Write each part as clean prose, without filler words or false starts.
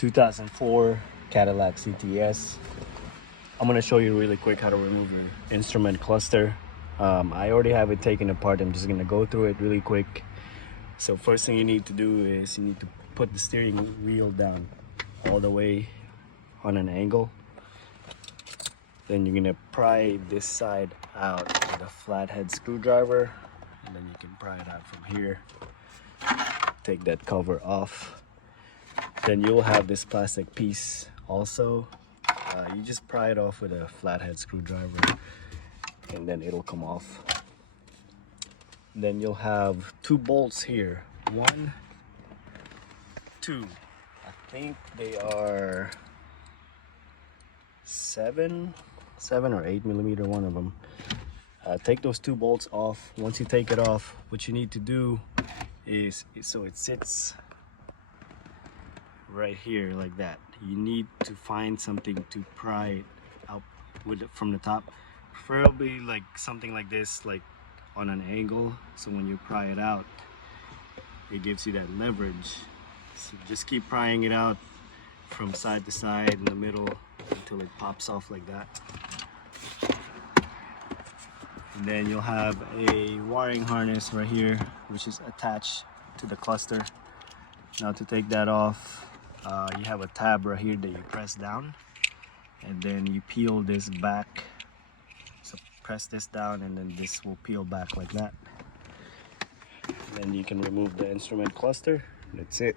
2004 Cadillac CTS. I'm going to show you really quick how to remove your instrument cluster. I already have it taken apart. I'm just going to go through it really quick. So first thing you need to do is you need to put the steering wheel down all the way on an angle. Then you're going to pry this side out with a flathead screwdriver, and then you can pry it out from here. Take that cover off. Then you'll have this plastic piece also. You just pry it off with a flathead screwdriver and then it'll come off. Then you'll have two bolts here. One, two. I think they are 7 or 8 millimeter, one of them. Take those two bolts off. Once you take it off, what you need to do is, so it sits right here like that, you need to find something to pry it out with it from the top, preferably like something like this, like on an angle, so when you pry it out it gives you that leverage. So just keep prying it out from side to side in the middle until it pops off like that. And then you'll have a wiring harness right here which is attached to the cluster. Now to take that off, you have a tab right here that you press down, and then you peel this back. So press this down and then this will peel back like that. And then you can remove the instrument cluster. That's it.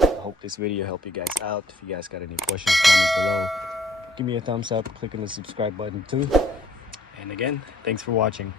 I hope this video helped you guys out. If you guys got any questions, comment below. Give me a thumbs up, click on the subscribe button too. And again, thanks for watching.